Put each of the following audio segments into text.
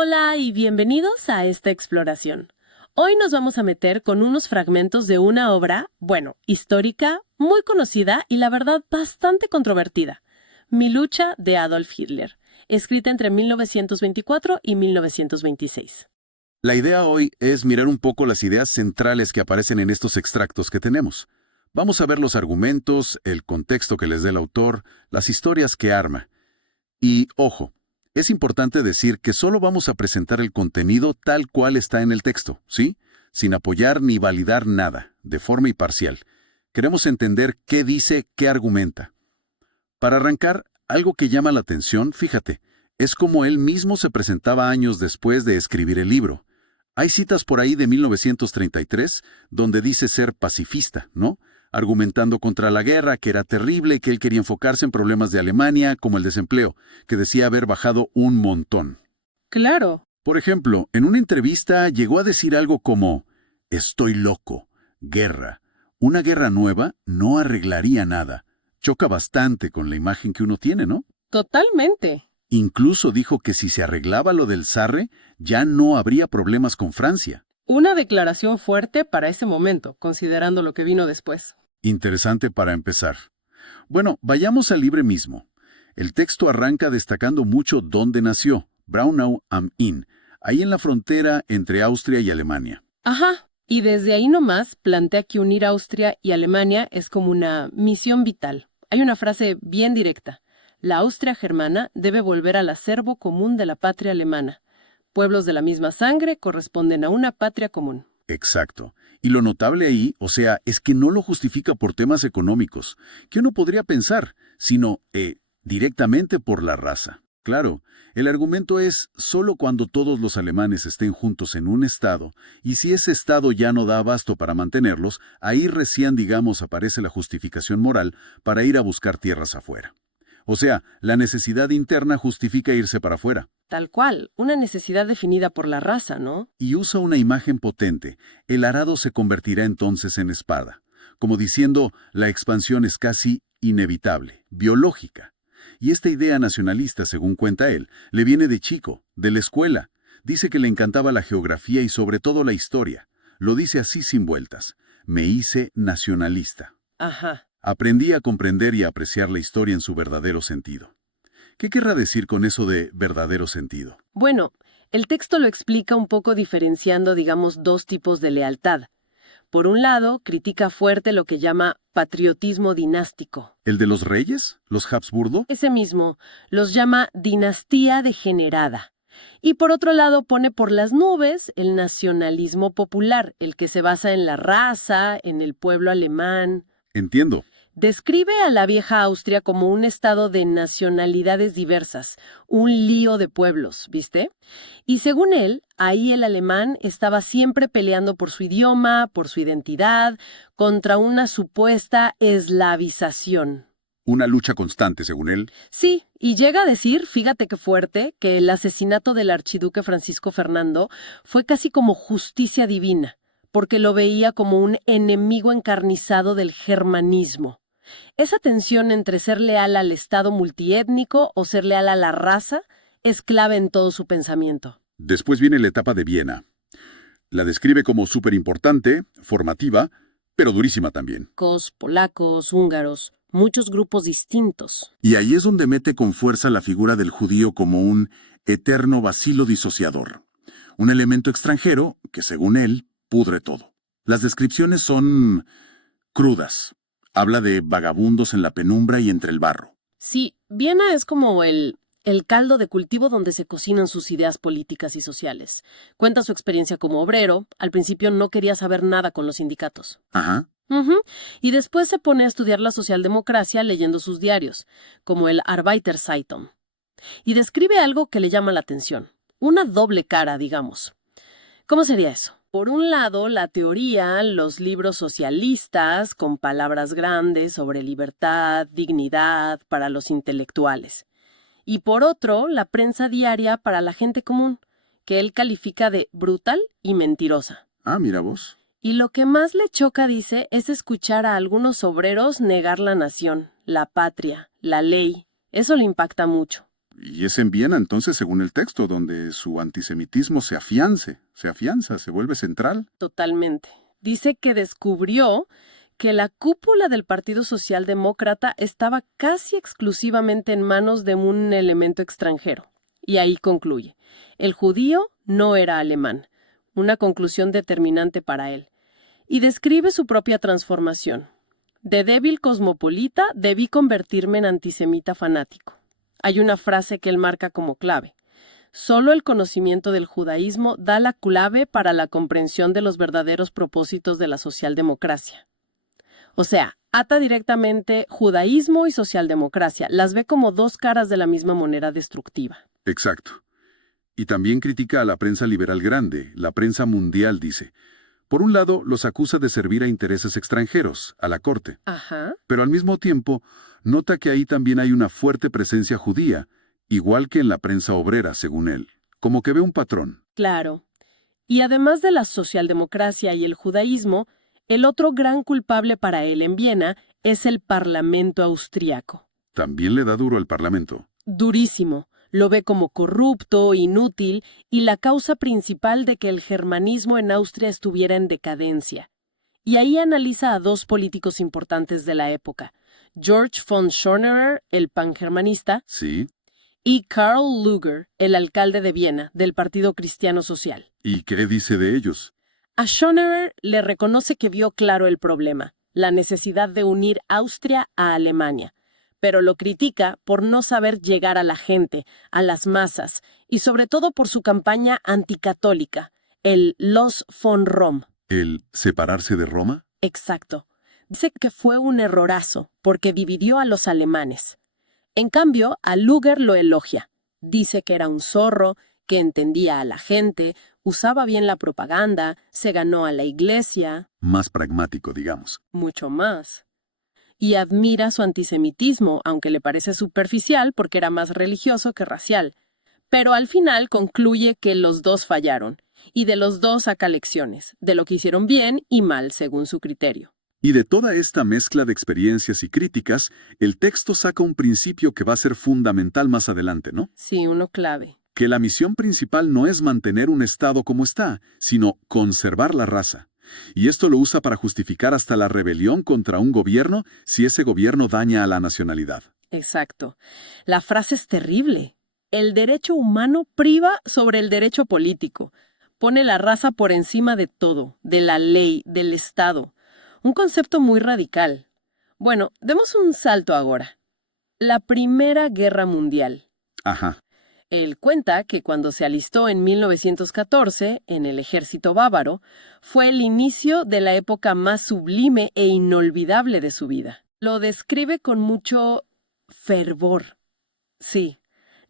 Hola y bienvenidos a esta exploración. Hoy nos vamos a meter con unos fragmentos de una obra, histórica, muy conocida y la verdad bastante controvertida. Mi lucha de Adolf Hitler, escrita entre 1924 y 1926. La idea hoy es mirar un poco las ideas centrales que aparecen en estos extractos que tenemos. Vamos a ver los argumentos, el contexto que les dé el autor, las historias que arma. Y, ojo, es importante decir que solo vamos a presentar el contenido tal cual está en el texto, ¿sí? Sin apoyar ni validar nada, de forma imparcial. Queremos entender qué dice, qué argumenta. Para arrancar, algo que llama la atención, fíjate, es como él mismo se presentaba años después de escribir el libro. Hay citas por ahí de 1933 donde dice ser pacifista, ¿no? Argumentando contra la guerra, que era terrible y que él quería enfocarse en problemas de Alemania, como el desempleo, que decía haber bajado un montón. Claro. Por ejemplo, en una entrevista llegó a decir algo como, «Estoy loco, guerra. Una guerra nueva no arreglaría nada». Choca bastante con la imagen que uno tiene, ¿no? Totalmente. Incluso dijo que si se arreglaba lo del Sarre, ya no habría problemas con Francia. Una declaración fuerte para ese momento, considerando lo que vino después. Interesante para empezar. Bueno, vayamos al libro mismo. El texto arranca destacando mucho dónde nació, Braunau am Inn, ahí en la frontera entre Austria y Alemania. Ajá. Y desde ahí nomás plantea que unir Austria y Alemania es como una misión vital. Hay una frase bien directa. La Austria germana debe volver al acervo común de la patria alemana. Pueblos de la misma sangre corresponden a una patria común. Exacto. Y lo notable ahí, es que no lo justifica por temas económicos, que uno podría pensar, sino directamente por la raza. Claro, el argumento es solo cuando todos los alemanes estén juntos en un estado, y si ese estado ya no da abasto para mantenerlos, ahí recién, digamos, aparece la justificación moral para ir a buscar tierras afuera. O sea, la necesidad interna justifica irse para afuera. Tal cual, una necesidad definida por la raza, ¿no? Y usa una imagen potente. El arado se convertirá entonces en espada. Como diciendo, la expansión es casi inevitable, biológica. Y esta idea nacionalista, según cuenta él, le viene de chico, de la escuela. Dice que le encantaba la geografía y sobre todo la historia. Lo dice así sin vueltas. Me hice nacionalista. Ajá. Aprendí a comprender y a apreciar la historia en su verdadero sentido. ¿Qué querrá decir con eso de verdadero sentido? Bueno, el texto lo explica un poco diferenciando, digamos, dos tipos de lealtad. Por un lado, critica fuerte lo que llama patriotismo dinástico. ¿El de los reyes? ¿Los Habsburgo? Ese mismo los llama dinastía degenerada. Y por otro lado pone por las nubes el nacionalismo popular, el que se basa en la raza, en el pueblo alemán. Entiendo. Describe a la vieja Austria como un estado de nacionalidades diversas, un lío de pueblos, ¿viste? Y según él, ahí el alemán estaba siempre peleando por su idioma, por su identidad, contra una supuesta eslavización. Una lucha constante, según él. Sí, y llega a decir, fíjate qué fuerte, que el asesinato del archiduque Francisco Fernando fue casi como justicia divina, porque lo veía como un enemigo encarnizado del germanismo. Esa tensión entre ser leal al Estado multiétnico o ser leal a la raza es clave en todo su pensamiento. Después viene la etapa de Viena. La describe como súper importante, formativa, pero durísima también. Polacos, húngaros, muchos grupos distintos. Y ahí es donde mete con fuerza la figura del judío como un eterno vacilo disociador. Un elemento extranjero que, según él, pudre todo. Las descripciones son crudas. Habla de vagabundos en la penumbra y entre el barro. Sí, Viena es como el caldo de cultivo donde se cocinan sus ideas políticas y sociales. Cuenta su experiencia como obrero. Al principio no quería saber nada con los sindicatos. Ajá. Y después se pone a estudiar la socialdemocracia leyendo sus diarios, como el Arbeiterzeitung. Y describe algo que le llama la atención. Una doble cara, digamos. ¿Cómo sería eso? Por un lado, la teoría, los libros socialistas, con palabras grandes sobre libertad, dignidad para los intelectuales. Y por otro, la prensa diaria para la gente común, que él califica de brutal y mentirosa. Ah, mira vos. Y lo que más le choca, dice, es escuchar a algunos obreros negar la nación, la patria, la ley. Eso le impacta mucho. Y es en Viena, entonces, según el texto, donde su antisemitismo se afianza, se vuelve central. Totalmente. Dice que descubrió que la cúpula del Partido Socialdemócrata estaba casi exclusivamente en manos de un elemento extranjero. Y ahí concluye. El judío no era alemán, una conclusión determinante para él. Y describe su propia transformación. De débil cosmopolita debí convertirme en antisemita fanático. Hay una frase que él marca como clave. Solo el conocimiento del judaísmo da la clave para la comprensión de los verdaderos propósitos de la socialdemocracia. O sea, ata directamente judaísmo y socialdemocracia, las ve como dos caras de la misma moneda destructiva. Exacto. Y también critica a la prensa liberal grande, la prensa mundial, dice. Por un lado, los acusa de servir a intereses extranjeros, a la corte. Ajá. Pero al mismo tiempo, nota que ahí también hay una fuerte presencia judía, igual que en la prensa obrera, según él. Como que ve un patrón. Claro. Y además de la socialdemocracia y el judaísmo, el otro gran culpable para él en Viena es el Parlamento austríaco. También le da duro al Parlamento. Durísimo. Lo ve como corrupto, inútil y la causa principal de que el germanismo en Austria estuviera en decadencia. Y ahí analiza a dos políticos importantes de la época, George von Schornerer, el pangermanista, Sí. y Karl Lueger, el alcalde de Viena, del Partido Cristiano Social. ¿Y qué dice de ellos? A Schornerer le reconoce que vio claro el problema, la necesidad de unir Austria a Alemania, pero lo critica por no saber llegar a la gente, a las masas, y sobre todo por su campaña anticatólica, el Los von Rom. ¿El separarse de Roma? Exacto. Dice que fue un errorazo, porque dividió a los alemanes. En cambio, a Lueger lo elogia. Dice que era un zorro, que entendía a la gente, usaba bien la propaganda, se ganó a la iglesia. Más pragmático, digamos. Mucho más. Y admira su antisemitismo, aunque le parece superficial porque era más religioso que racial. Pero al final concluye que los dos fallaron, y de los dos saca lecciones, de lo que hicieron bien y mal según su criterio. Y de toda esta mezcla de experiencias y críticas, el texto saca un principio que va a ser fundamental más adelante, ¿no? Sí, uno clave. Que la misión principal no es mantener un Estado como está, sino conservar la raza. Y esto lo usa para justificar hasta la rebelión contra un gobierno si ese gobierno daña a la nacionalidad. Exacto. La frase es terrible. El derecho humano priva sobre el derecho político. Pone la raza por encima de todo, de la ley, del Estado. Un concepto muy radical. Bueno, demos un salto ahora. La Primera Guerra Mundial. Ajá. Él cuenta que cuando se alistó en 1914 en el ejército bávaro, fue el inicio de la época más sublime e inolvidable de su vida. Lo describe con mucho fervor. Sí,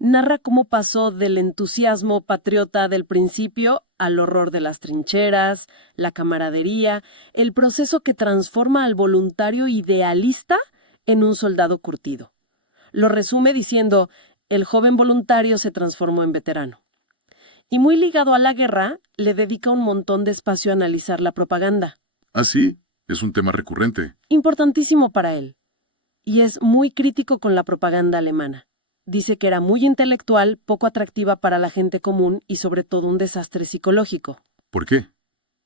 narra cómo pasó del entusiasmo patriota del principio al horror de las trincheras, la camaradería, el proceso que transforma al voluntario idealista en un soldado curtido. Lo resume diciendo: el joven voluntario se transformó en veterano. Y muy ligado a la guerra, le dedica un montón de espacio a analizar la propaganda. ¿Ah, sí? Es un tema recurrente. Importantísimo para él. Y es muy crítico con la propaganda alemana. Dice que era muy intelectual, poco atractiva para la gente común y sobre todo un desastre psicológico. ¿Por qué?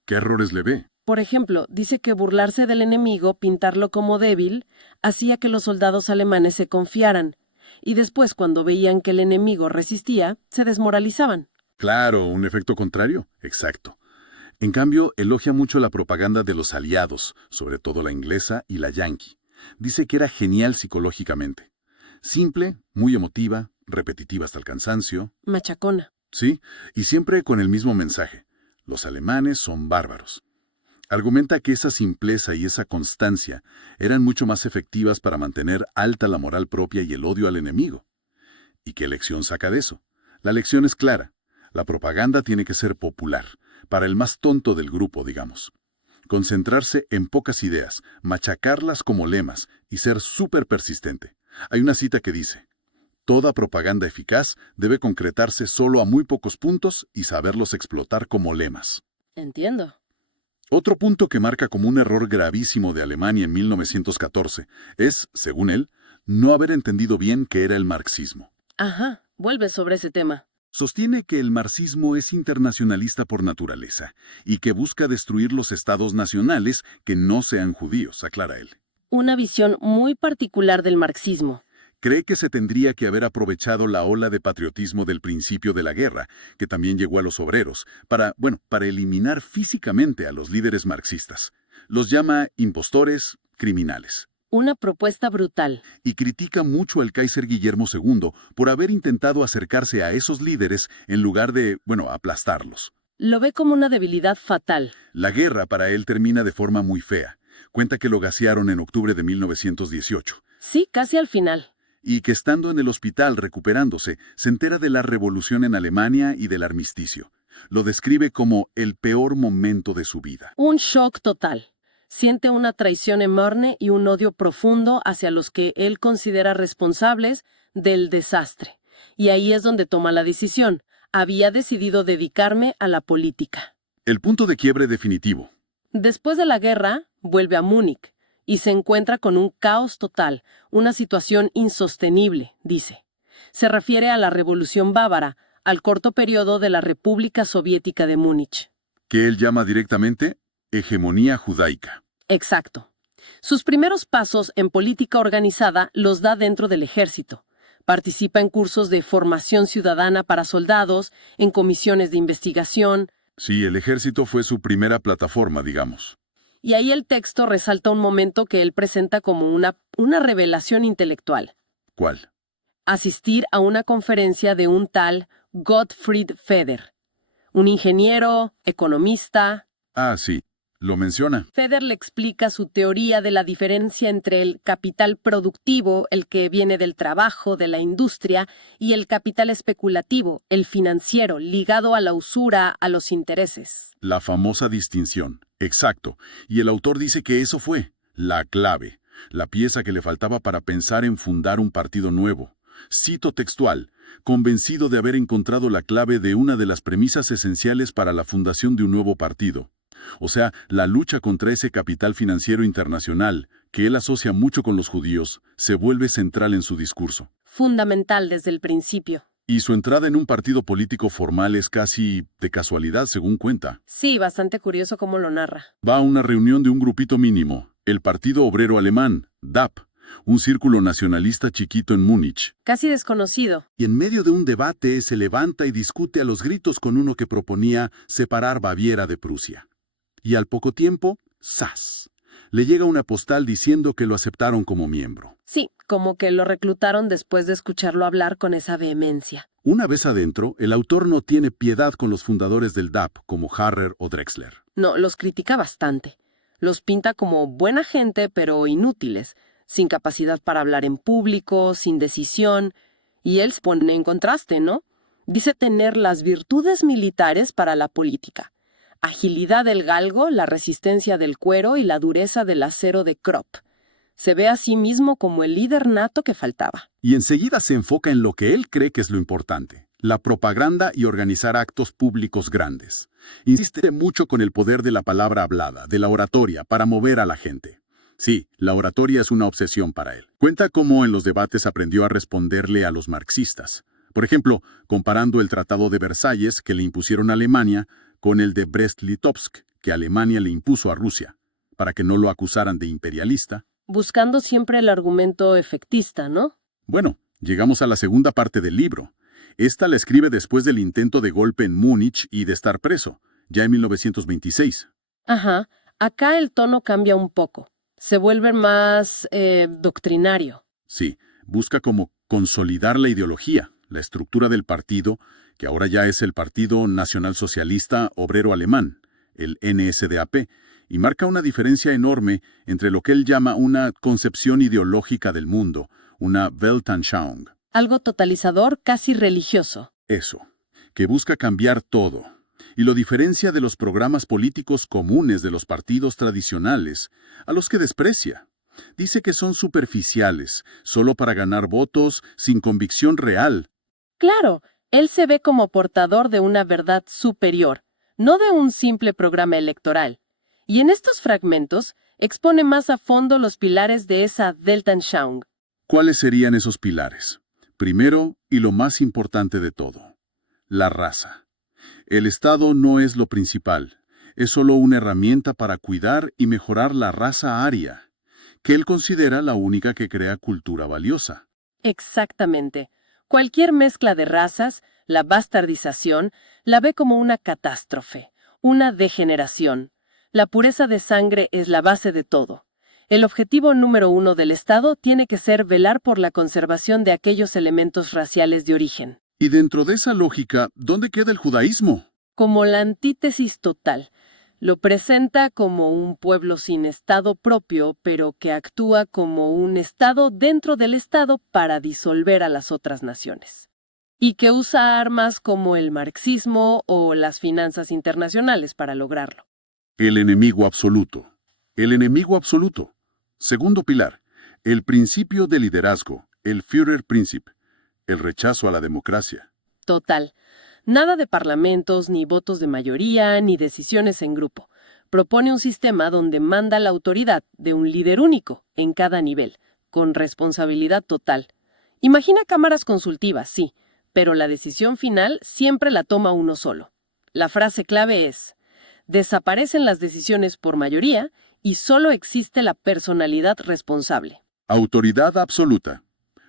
¿Qué errores le ve? Por ejemplo, dice que burlarse del enemigo, pintarlo como débil, hacía que los soldados alemanes se confiaran, y después, cuando veían que el enemigo resistía, se desmoralizaban. Claro, un efecto contrario. Exacto. En cambio, elogia mucho la propaganda de los aliados, sobre todo la inglesa y la yanqui. Dice que era genial psicológicamente. Simple, muy emotiva, repetitiva hasta el cansancio. Machacona. Sí, y siempre con el mismo mensaje. Los alemanes son bárbaros. Argumenta que esa simpleza y esa constancia eran mucho más efectivas para mantener alta la moral propia y el odio al enemigo. ¿Y qué lección saca de eso? La lección es clara. La propaganda tiene que ser popular, para el más tonto del grupo, digamos. Concentrarse en pocas ideas, machacarlas como lemas y ser súper persistente. Hay una cita que dice: toda propaganda eficaz debe concretarse solo a muy pocos puntos y saberlos explotar como lemas. Entiendo. Otro punto que marca como un error gravísimo de Alemania en 1914 es, según él, no haber entendido bien qué era el marxismo. Ajá. vuelve sobre ese tema. Sostiene que el marxismo es internacionalista por naturaleza y que busca destruir los estados nacionales que no sean judíos, aclara él. Una visión muy particular del marxismo. Cree que se tendría que haber aprovechado la ola de patriotismo del principio de la guerra, que también llegó a los obreros, para eliminar físicamente a los líderes marxistas. Los llama impostores, criminales. Una propuesta brutal. Y critica mucho al Kaiser Guillermo II por haber intentado acercarse a esos líderes en lugar de, aplastarlos. Lo ve como una debilidad fatal. La guerra para él termina de forma muy fea. Cuenta que lo gasearon en octubre de 1918. Sí, casi al final. Y que estando en el hospital recuperándose, se entera de la revolución en Alemania y del armisticio. Lo describe como el peor momento de su vida. Un shock total. Siente una traición enorme y un odio profundo hacia los que él considera responsables del desastre. Y ahí es donde toma la decisión. Había decidido dedicarme a la política. El punto de quiebre definitivo. Después de la guerra, vuelve a Múnich y se encuentra con un caos total, una situación insostenible, dice. Se refiere a la Revolución Bávara, al corto periodo de la República Soviética de Múnich. Que él llama directamente hegemonía judaica. Exacto. Sus primeros pasos en política organizada los da dentro del ejército. Participa en cursos de formación ciudadana para soldados, en comisiones de investigación. Sí, el ejército fue su primera plataforma, digamos. Y ahí el texto resalta un momento que él presenta como una revelación intelectual. ¿Cuál? Asistir a una conferencia de un tal Gottfried Feder, un ingeniero, economista. Ah, sí, lo menciona. Feder le explica su teoría de la diferencia entre el capital productivo, el que viene del trabajo, de la industria, y el capital especulativo, el financiero, ligado a la usura, a los intereses. La famosa distinción. Exacto. Y el autor dice que eso fue la clave, la pieza que le faltaba para pensar en fundar un partido nuevo. Cito textual, convencido de haber encontrado la clave de una de las premisas esenciales para la fundación de un nuevo partido. O sea, la lucha contra ese capital financiero internacional, que él asocia mucho con los judíos, se vuelve central en su discurso. Fundamental desde el principio. Y su entrada en un partido político formal es casi de casualidad, según cuenta. Sí, bastante curioso cómo lo narra. Va a una reunión de un grupito mínimo, el Partido Obrero Alemán, DAP, un círculo nacionalista chiquito en Múnich. Casi desconocido. Y en medio de un debate se levanta y discute a los gritos con uno que proponía separar Baviera de Prusia. Y al poco tiempo, ¡zas!, le llega una postal diciendo que lo aceptaron como miembro. Sí, como que lo reclutaron después de escucharlo hablar con esa vehemencia. Una vez adentro, el autor no tiene piedad con los fundadores del DAP, como Harrer o Drexler. No, los critica bastante. Los pinta como buena gente, pero inútiles, sin capacidad para hablar en público, sin decisión. Y él se pone en contraste, ¿no? Dice tener las virtudes militares para la política. Agilidad del galgo, la resistencia del cuero y la dureza del acero de Krupp. Se ve a sí mismo como el líder nato que faltaba. Y enseguida se enfoca en lo que él cree que es lo importante, la propaganda y organizar actos públicos grandes. Insiste mucho con el poder de la palabra hablada, de la oratoria, para mover a la gente. Sí, la oratoria es una obsesión para él. Cuenta cómo en los debates aprendió a responderle a los marxistas. Por ejemplo, comparando el Tratado de Versalles que le impusieron a Alemania con el de Brest-Litovsk que Alemania le impuso a Rusia, para que no lo acusaran de imperialista. Buscando siempre el argumento efectista, ¿no? Bueno, llegamos a la segunda parte del libro. Esta la escribe después del intento de golpe en Múnich y de estar preso, ya en 1926. Ajá, acá el tono cambia un poco. Se vuelve más doctrinario. Sí, busca como consolidar la ideología, la estructura del partido, que ahora ya es el Partido Nacional Socialista Obrero Alemán, el NSDAP, y marca una diferencia enorme entre lo que él llama una concepción ideológica del mundo, una Weltanschauung. Algo totalizador, casi religioso. Eso, que busca cambiar todo, y lo diferencia de los programas políticos comunes de los partidos tradicionales, a los que desprecia. Dice que son superficiales, solo para ganar votos, sin convicción real. Claro, él se ve como portador de una verdad superior, no de un simple programa electoral. Y en estos fragmentos expone más a fondo los pilares de esa Weltanschauung. ¿Cuáles serían esos pilares? Primero, y lo más importante de todo, la raza. El Estado no es lo principal, es solo una herramienta para cuidar y mejorar la raza aria, que él considera la única que crea cultura valiosa. Exactamente. Cualquier mezcla de razas, la bastardización, la ve como una catástrofe, una degeneración. La pureza de sangre es la base de todo. El objetivo número uno del Estado tiene que ser velar por la conservación de aquellos elementos raciales de origen. Y dentro de esa lógica, ¿dónde queda el judaísmo? Como la antítesis total. Lo presenta como un pueblo sin Estado propio, pero que actúa como un Estado dentro del Estado para disolver a las otras naciones. Y que usa armas como el marxismo o las finanzas internacionales para lograrlo. El enemigo absoluto. El enemigo absoluto. Segundo pilar, el principio de liderazgo, el Führerprinzip, el rechazo a la democracia. Total. Nada de parlamentos, ni votos de mayoría, ni decisiones en grupo. Propone un sistema donde manda la autoridad de un líder único en cada nivel, con responsabilidad total. Imagina cámaras consultivas, sí, pero la decisión final siempre la toma uno solo. La frase clave es: desaparecen las decisiones por mayoría y solo existe la personalidad responsable. Autoridad absoluta.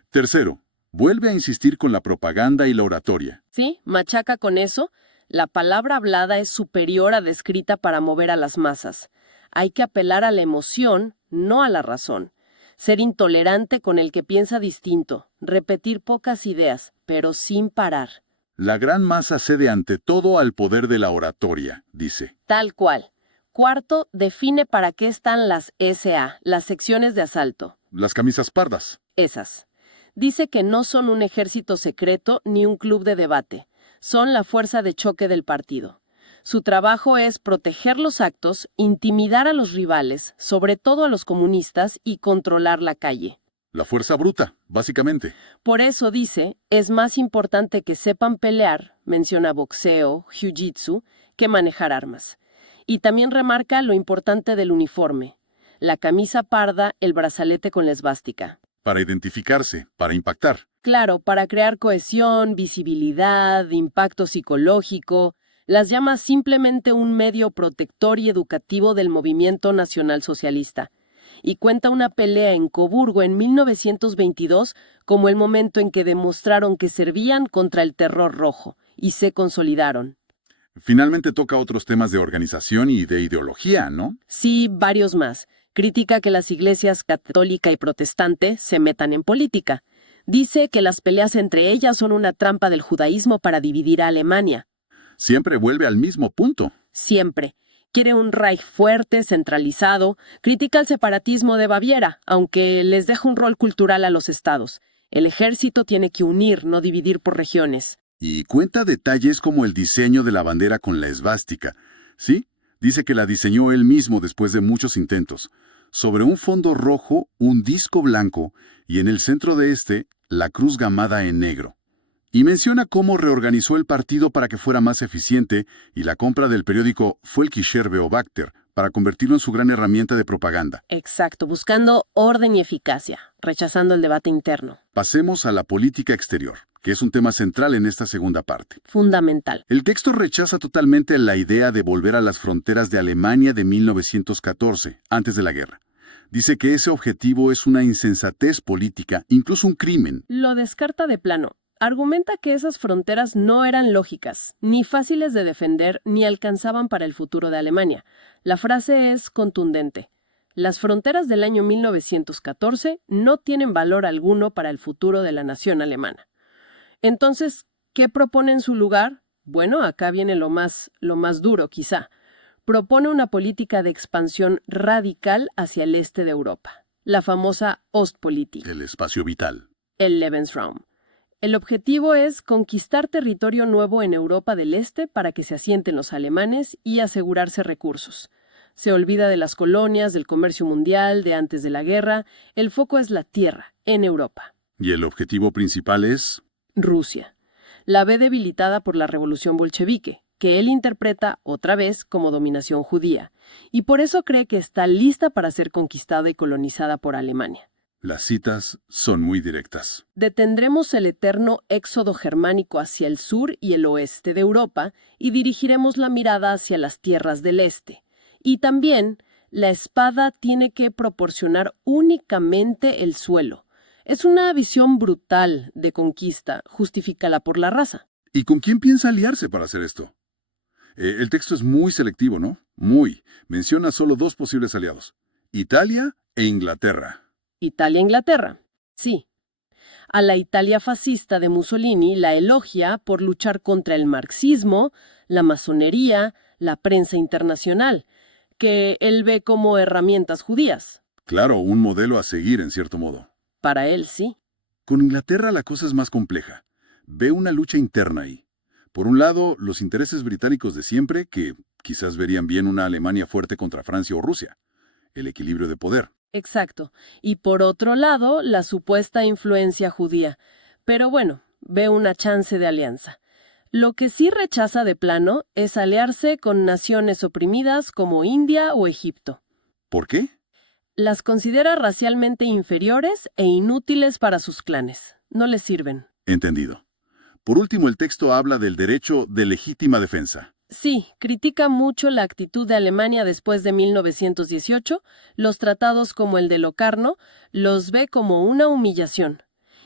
Tercero, vuelve a insistir con la propaganda y la oratoria. ¿Sí? Machaca con eso. La palabra hablada es superior a la escrita para mover a las masas. Hay que apelar a la emoción, no a la razón. Ser intolerante con el que piensa distinto. Repetir pocas ideas, pero sin parar. La gran masa cede ante todo al poder de la oratoria, dice. Tal cual. Cuarto, define para qué están las SA, las secciones de asalto. Las camisas pardas. Esas. Dice que no son un ejército secreto ni un club de debate. Son la fuerza de choque del partido. Su trabajo es proteger los actos, intimidar a los rivales, sobre todo a los comunistas, y controlar la calle. La fuerza bruta, básicamente. Por eso dice, es más importante que sepan pelear, menciona boxeo, jiu-jitsu, que manejar armas. Y también remarca lo importante del uniforme. La camisa parda, el brazalete con la esvástica. Para identificarse, para impactar. Claro, para crear cohesión, visibilidad, impacto psicológico, las llama simplemente un medio protector y educativo del movimiento nacionalsocialista. Y cuenta una pelea en Coburgo en 1922 como el momento en que demostraron que servían contra el terror rojo, y se consolidaron. Finalmente toca otros temas de organización y de ideología, ¿no? Sí, varios más. Critica que las iglesias católica y protestante se metan en política. Dice que las peleas entre ellas son una trampa del judaísmo para dividir a Alemania. Siempre vuelve al mismo punto. Siempre. Quiere un Reich fuerte, centralizado. Critica el separatismo de Baviera, aunque les deja un rol cultural a los estados. El ejército tiene que unir, no dividir por regiones. Y cuenta detalles como el diseño de la bandera con la esvástica. ¿Sí? Dice que la diseñó él mismo después de muchos intentos. Sobre un fondo rojo, un disco blanco, y en el centro de este, la cruz gamada en negro. Y menciona cómo reorganizó el partido para que fuera más eficiente y la compra del periódico Völkischer Beobachter para convertirlo en su gran herramienta de propaganda. Exacto, buscando orden y eficacia, rechazando el debate interno. Pasemos a la política exterior, que es un tema central en esta segunda parte. Fundamental. El texto rechaza totalmente la idea de volver a las fronteras de Alemania de 1914, antes de la guerra. Dice que ese objetivo es una insensatez política, incluso un crimen. Lo descarta de plano. Argumenta que esas fronteras no eran lógicas, ni fáciles de defender, ni alcanzaban para el futuro de Alemania. La frase es contundente. Las fronteras del año 1914 no tienen valor alguno para el futuro de la nación alemana. Entonces, ¿qué propone en su lugar? Bueno, acá viene lo más duro, quizá. Propone una política de expansión radical hacia el este de Europa, la famosa Ostpolitik, El espacio vital. el Lebensraum. El objetivo es conquistar territorio nuevo en Europa del Este para que se asienten los alemanes y asegurarse recursos. Se olvida de las colonias, del comercio mundial, de antes de la guerra. El foco es la tierra, en Europa. Y el objetivo principal es... Rusia. La ve debilitada por la revolución bolchevique, que él interpreta otra vez como dominación judía, y por eso cree que está lista para ser conquistada y colonizada por Alemania. Las citas son muy directas. Detendremos el eterno éxodo germánico hacia el sur y el oeste de Europa y dirigiremos la mirada hacia las tierras del este. Y también, la espada tiene que proporcionar únicamente el suelo. Es una visión brutal de conquista, justifícala por la raza. ¿Y con quién piensa aliarse para hacer esto? El texto es muy selectivo, ¿no? Muy. Menciona solo dos posibles aliados: Italia e Inglaterra. Italia e Inglaterra. Sí. A la Italia fascista de Mussolini la elogia por luchar contra el marxismo, la masonería, la prensa internacional, que él ve como herramientas judías. Claro, un modelo a seguir en cierto modo. Para él, sí. Con Inglaterra la cosa es más compleja. Ve una lucha interna ahí. Por un lado, los intereses británicos de siempre, que quizás verían bien una Alemania fuerte contra Francia o Rusia. El equilibrio de poder. Exacto. Y por otro lado, la supuesta influencia judía. Pero bueno, ve una chance de alianza. Lo que sí rechaza de plano es aliarse con naciones oprimidas como India o Egipto. ¿Por qué? Las considera racialmente inferiores e inútiles para sus clanes. No les sirven. Entendido. Por último, el texto habla del derecho de legítima defensa. Sí, critica mucho la actitud de Alemania después de 1918, los tratados como el de Locarno los ve como una humillación,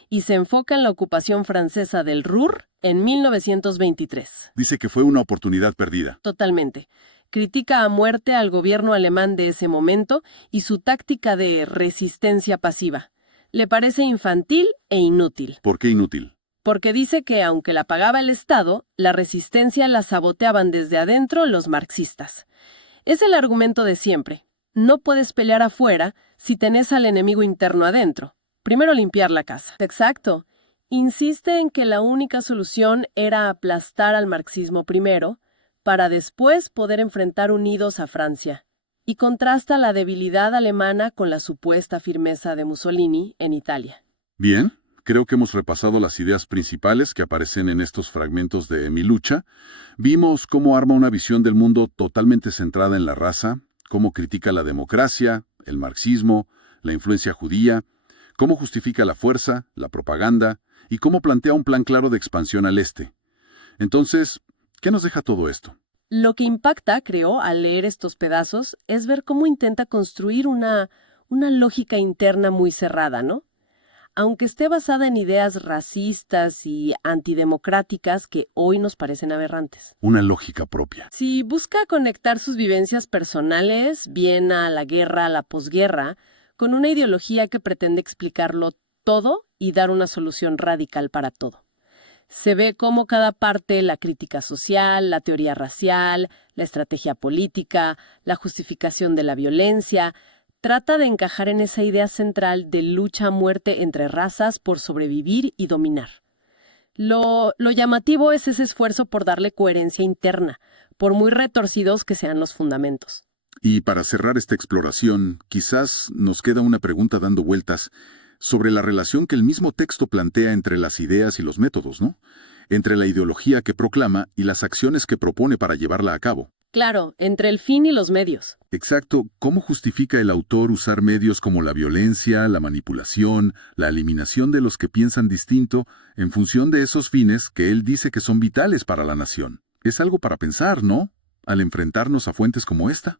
y se enfoca en la ocupación francesa del Ruhr en 1923. Dice que fue una oportunidad perdida. Totalmente. Critica a muerte al gobierno alemán de ese momento y su táctica de resistencia pasiva. Le parece infantil e inútil. ¿Por qué inútil? Porque dice que aunque la pagaba el Estado, la resistencia la saboteaban desde adentro los marxistas. Es el argumento de siempre. No puedes pelear afuera si tenés al enemigo interno adentro. Primero limpiar la casa. Exacto. Insiste en que la única solución era aplastar al marxismo primero, para después poder enfrentar unidos a Francia. Y contrasta la debilidad alemana con la supuesta firmeza de Mussolini en Italia. Bien. Creo que hemos repasado las ideas principales que aparecen en estos fragmentos de Mi lucha. Vimos cómo arma una visión del mundo totalmente centrada en la raza, cómo critica la democracia, el marxismo, la influencia judía, cómo justifica la fuerza, la propaganda y cómo plantea un plan claro de expansión al este. Entonces, ¿qué nos deja todo esto? Lo que impacta, creo, al leer estos pedazos es ver cómo intenta construir una lógica interna muy cerrada, ¿no? Aunque esté basada en ideas racistas y antidemocráticas que hoy nos parecen aberrantes. Una lógica propia. Si busca conectar sus vivencias personales, bien a la guerra, a la posguerra, con una ideología que pretende explicarlo todo y dar una solución radical para todo. Se ve cómo cada parte, la crítica social, la teoría racial, la estrategia política, la justificación de la violencia, trata de encajar en esa idea central de lucha a muerte entre razas por sobrevivir y dominar. Lo llamativo es ese esfuerzo por darle coherencia interna, por muy retorcidos que sean los fundamentos. Y para cerrar esta exploración, quizás nos queda una pregunta dando vueltas sobre la relación que el mismo texto plantea entre las ideas y los métodos, ¿no? Entre la ideología que proclama y las acciones que propone para llevarla a cabo. Claro, entre el fin y los medios. Exacto. ¿Cómo justifica el autor usar medios como la violencia, la manipulación, la eliminación de los que piensan distinto en función de esos fines que él dice que son vitales para la nación? Es algo para pensar, ¿no? Al enfrentarnos a fuentes como esta.